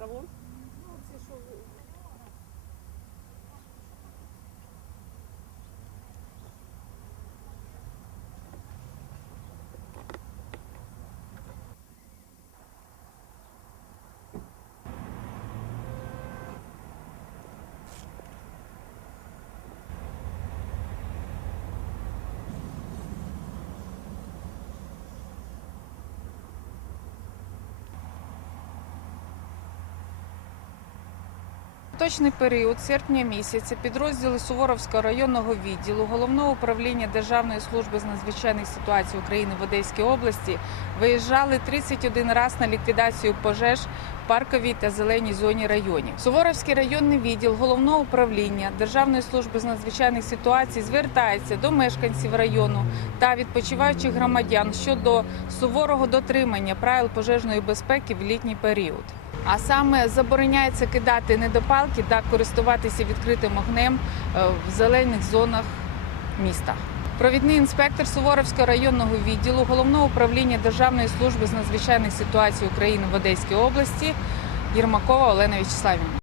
островом? Ну, все що поточний період серпня місяця підрозділи Суворовського районного відділу головного управління Державної служби з надзвичайних ситуацій України в Одеській області виїжджали 31 раз на ліквідацію пожеж в парковій та зеленій зоні районів. Суворовський районний відділ головного управління Державної служби з надзвичайних ситуацій звертається до мешканців району та відпочиваючих громадян щодо суворого дотримання правил пожежної безпеки в літній період. А саме забороняється кидати недопалки та користуватися відкритим огнем е, в зелених зонах міста. Провідний інспектор Суворовського районного відділу головного управління Державної служби з надзвичайних ситуацій України в Одеській області Єрмакова Олена Вячеславівна.